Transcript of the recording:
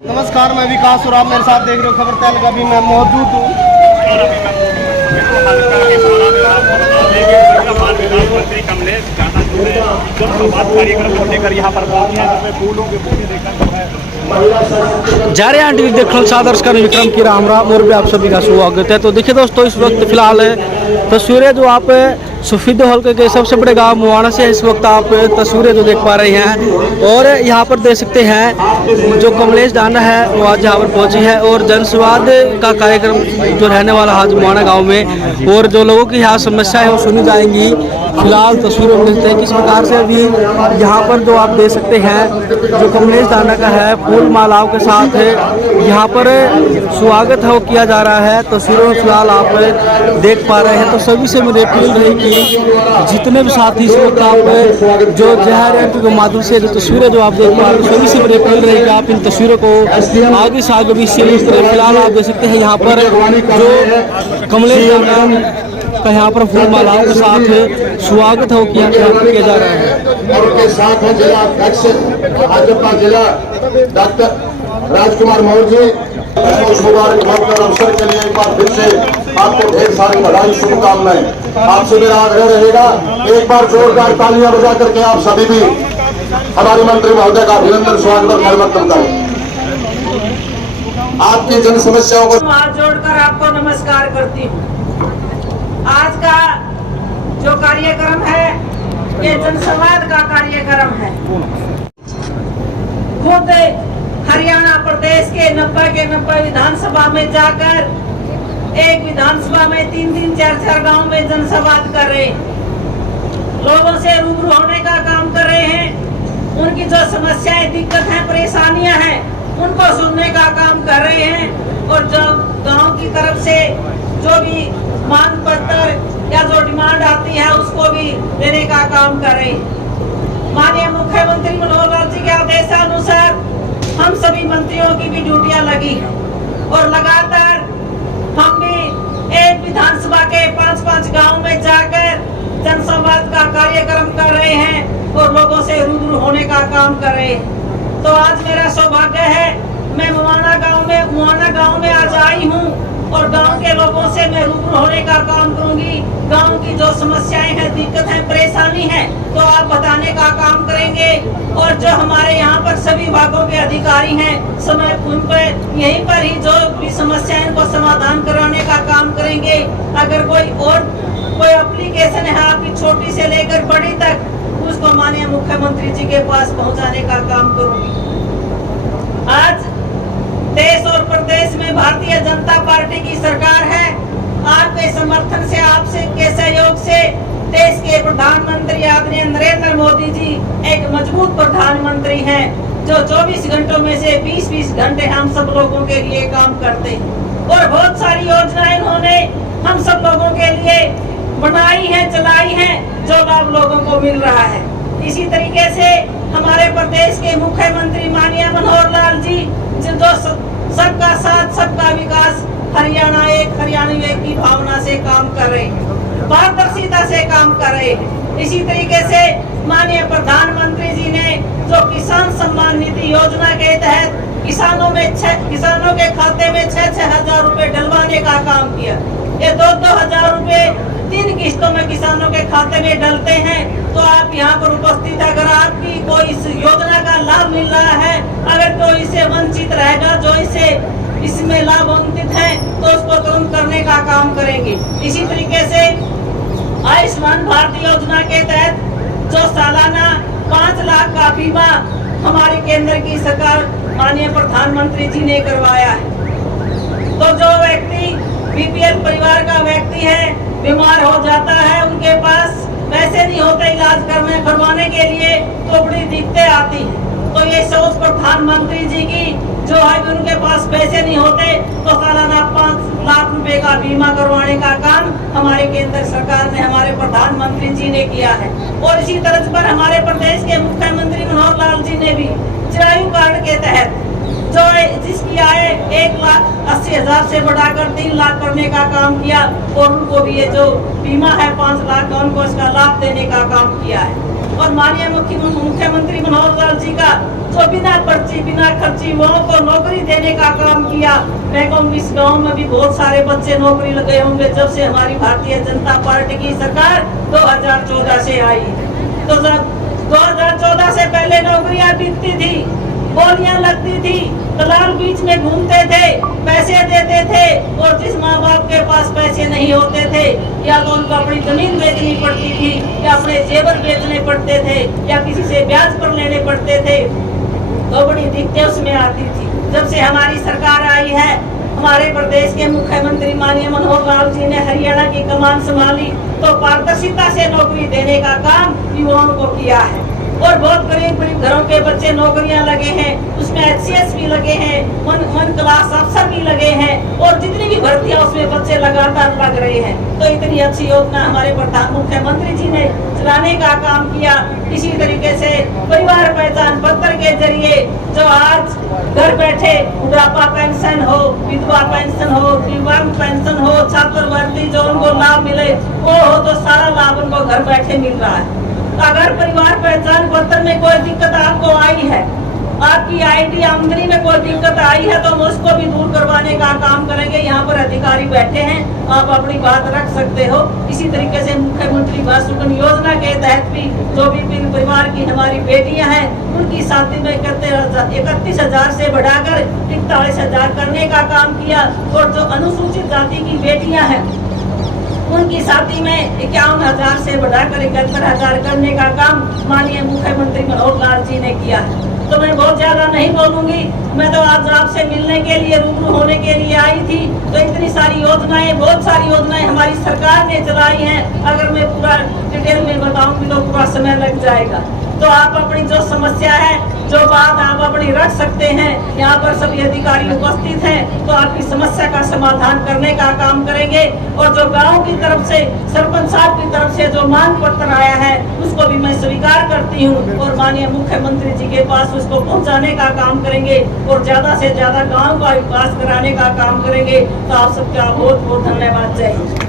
नमस्कार, मैं विकास और आप मेरे साथ देख रहे हो खबर तैल का। भी मैं मौजूद हूँ मंत्री कमलेश जन संवाद कार्यक्रम को लेकर यहाँ पर पहुंचे हैं। फूलों के बूटे देखकर जो है जा रहे हैं देखो आदर्श का विक्रम की राम राम और भी आप सभी का स्वागत है। तो देखिए दोस्तों, इस वक्त फिलहाल तस्वीरें जो आप सुफीद हल्के के सबसे बड़े गांव मुआना से इस वक्त आप तस्वीरें जो देख पा रहे हैं और यहाँ पर देख सकते हैं जो कमलेश डांडा है वो आज यहाँ पर पहुंची है और जनसंवाद का कार्यक्रम जो रहने वाला आज मुआना गांव में और जो लोगों की यहाँ समस्या है वो सुनी जाएंगी। फिलहाल तस्वीरों में देखते हैं किस प्रकार से अभी यहाँ पर जो आप देख सकते हैं जो कमलेश डांडा का है फूल मालाओं के साथ यहाँ पर स्वागत है वो किया जा रहा है। तस्वीरों में फिलहाल आप देख पा रहे हैं। तो सभी से मेरी अपील रहेगी जितने भी साथी इस वक्त आप जो जहर के माध्यम से जो तस्वीरें जो आप देख पा रहे हैं सभी से मेरी अपील रहेगी आप इन तस्वीरों को आगे से आगे भी शेयर करें। फिलहाल आप देख सकते हैं यहाँ पर जो कमलेश डांडा का यहाँ पर फूल मालाओं के साथ स्वागत है किया जा रहा है। और उनके साथ हैं जिला अध्यक्ष भाजपा जिला डॉक्टर राजकुमार मौर्य जी। मुबारक मौके अवसर के लिए एक बार फिर से आपको ढेर सारी बधाई शुभकामनाएं। आपसे मेरा आग्रह रहेगा एक बार जोरदार तालियां बजा करके आप सभी भी हमारे मंत्री महोदय का अभिनंदन स्वागत और धन्यवाद करता हूँ। आपकी जन समस्याओं को हाथ जोड़कर आपको नमस्कार करती हूँ। आज का जो कार्यक्रम है ये जनसंवाद का कार्यक्रम है। खुद हरियाणा प्रदेश के 90 विधानसभा में जाकर एक विधानसभा में 3 4 गांव में जनसंवाद कर रहे हैं। लोगों से रूबरू होने का काम कर रहे हैं। उनकी जो समस्याएं दिक्कत है परेशानियां हैं उनको सुनने का काम कर रहे हैं और जो गांव की तरफ से जो भी मांग पत्र या जो डिमांड आती है उसको भी देने का काम कर रहे हैं। माननीय मुख्यमंत्री मनोहर लाल जी के आदेशानुसार हम सभी मंत्रियों की भी ड्यूटियां लगी है और लगातार हम भी एक विधानसभा के 5 गांव में जाकर जनसंवाद का कार्यक्रम कर रहे हैं और लोगों से रूबरू होने का काम कर रहे हैं। तो आज मेरा सौभाग्य है मैं मुआना गांव में आज आई हूँ और गांव के लोगों से मैं रूबरू होने का काम करूंगी। गांव की जो समस्याएं हैं दिक्कत है परेशानी है तो आप बताने का काम करेंगे और जो हमारे यहाँ पर सभी विभागों के अधिकारी हैं समय उन पर यहीं पर ही जो भी समस्याएं को समाधान कराने का काम करेंगे। अगर कोई एप्लीकेशन है आपकी छोटी से लेकर बड़ी तक उसको माननीय मुख्यमंत्री जी के पास पहुँचाने का काम करूंगी। आज देश और प्रदेश में भारतीय जनता पार्टी की सरकार है। आपके समर्थन से आपसे के सहयोग से देश के प्रधानमंत्री आदरणीय नरेंद्र मोदी जी एक मजबूत प्रधानमंत्री हैं जो 24 घंटों में से 20 घंटे हम सब लोगों के लिए काम करते हैं और बहुत सारी योजनाएं उन्होंने हम सब लोगों के लिए बनाई है चलाई है जो लाभ लोगों को मिल रहा है। इसी तरीके से हमारे प्रदेश के मुख्यमंत्री माननीय मनोहर लाल जी जो सबका साथ सबका विकास हरियाणा एक की भावना से काम कर रहे हैं, पारदर्शिता से काम कर रहे हैं। इसी तरीके से माननीय प्रधानमंत्री जी ने जो किसान सम्मान निधि योजना के तहत किसानों के खाते में 6 हजार रुपए डलवाने का काम किया। ये 2 हजार रुपए 3 किस्तों में किसानों के खाते में डलते हैं। तो आप यहाँ पर उपस्थित अगर आपकी कोई इस योजना का लाभ मिल रहा है, अगर कोई इसे वंचित रहेगा जो इसे इसमें लाभ वंचित है तो उसको तुरंत करने का काम करेंगे। इसी तरीके से आयुष्मान भारत योजना के तहत जो सालाना 5 लाख का बीमा हमारी केंद्र की सरकार माननीय प्रधानमंत्री जी ने करवाया है। तो जो व्यक्ति बीपीएल परिवार का व्यक्ति है बीमार हो जाता है उनके पास पैसे नहीं होते इलाज करवाने के लिए तो बड़ी दिक्कतें आती हैं। तो ये सोच प्रधानमंत्री जी की जो है उनके पास पैसे नहीं होते तो सालाना 5 लाख रुपए का बीमा करवाने का काम हमारे केंद्र सरकार ने हमारे प्रधानमंत्री जी ने किया है। और इसी तरह पर हमारे प्रदेश के मुख्यमंत्री मनोहर लाल जी ने भी चिरायु कार्ड के तहत जो जिसकी आय 1,80,000 से बढ़ाकर 3 लाख करने का काम किया और उनको भी ये जो बीमा है 5 लाख का उनको इसका लाभ देने का काम किया है। और माननीय मुख्यमंत्री मनोहर लाल जी का जो बिना पर्ची बिना खर्ची युवाओं को नौकरी देने का काम किया। मैं कहूँ इस गाँव में भी बहुत सारे बच्चे नौकरी लगे होंगे जब से हमारी भारतीय जनता पार्टी की सरकार 2014 से आई। तो जब 2014 से पहले नौकरियां बिकती थी, बोलियां लगती थी, दलाल बीच में घूमते थे, पैसे देते थे और जिस माँ बाप के पास पैसे नहीं होते थे या तो उनको अपनी जमीन बेचनी पड़ती थी या अपने जेवर बेचने पड़ते थे या किसी से ब्याज पर लेने पड़ते थे, तो बड़ी दिक्कतें उसमें आती थी। जब से हमारी सरकार आई है, हमारे प्रदेश के मुख्यमंत्री माननीय मनोहर लाल जी ने हरियाणा की कमान संभाली तो पारदर्शिता से नौकरी देने का काम युवाओं को किया है और बहुत गरीब घरों के बच्चे नौकरियां लगे हैं, उसमें HCS भी लगे हैं, वन क्लास अफसर भी लगे हैं और जितनी भी भर्तियां उसमें बच्चे लगातार लग रहे हैं। तो इतनी अच्छी योजना हमारे प्रधान मुख्यमंत्री जी ने चलाने का काम किया। इसी तरीके से परिवार पहचान पत्र के जरिए जो आज घर बैठे बुढ़ापा पेंशन हो, विधवा पेंशन हो, दिव्यांग पेंशन हो, छात्रवृत्ति जो उनको लाभ मिले वो हो, तो सारा लाभ उनको घर बैठे मिल रहा है। अगर परिवार पहचान पत्र में कोई दिक्कत आपको आई है, आपकी आईडी आमदनी में कोई दिक्कत आई है, तो हम उसको भी दूर करवाने का काम करेंगे। यहाँ पर अधिकारी बैठे हैं, आप अपनी बात रख सकते हो। इसी तरीके से मुख्यमंत्री वासुकन योजना के तहत भी जो भी परिवार की हमारी बेटियां हैं उनकी शादी में 31,000 से बढ़ाकर 41,000 करने का काम किया और जो अनुसूचित जाति की बेटियां हैं उनकी शादी में 51,000 से बढ़ाकर 71,000 करने का काम माननीय मुख्यमंत्री मनोहर लाल जी ने किया है। तो मैं बहुत ज्यादा नहीं बोलूंगी, मैं तो आज आपसे मिलने के लिए रूबरू होने के लिए आई थी। तो इतनी सारी योजनाएं, बहुत सारी योजनाएं हमारी सरकार ने चलाई हैं। अगर मैं पूरा डिटेल में बताऊंगी तो पूरा समय लग जाएगा। तो आप अपनी जो समस्या है, जो बात आप अपनी रख सकते हैं, यहाँ पर सभी अधिकारी उपस्थित हैं, तो आपकी समस्या का समाधान करने का काम करेंगे। और जो गांव की तरफ से, सरपंच साहब की तरफ से जो मांग पत्र आया है उसको भी मैं स्वीकार करती हूँ और माननीय मुख्यमंत्री जी के पास उसको पहुँचाने का काम करेंगे और ज्यादा से ज्यादा गाँव का विकास कराने का काम करेंगे। तो आप सबका बहुत बहुत धन्यवाद। जय हिंद।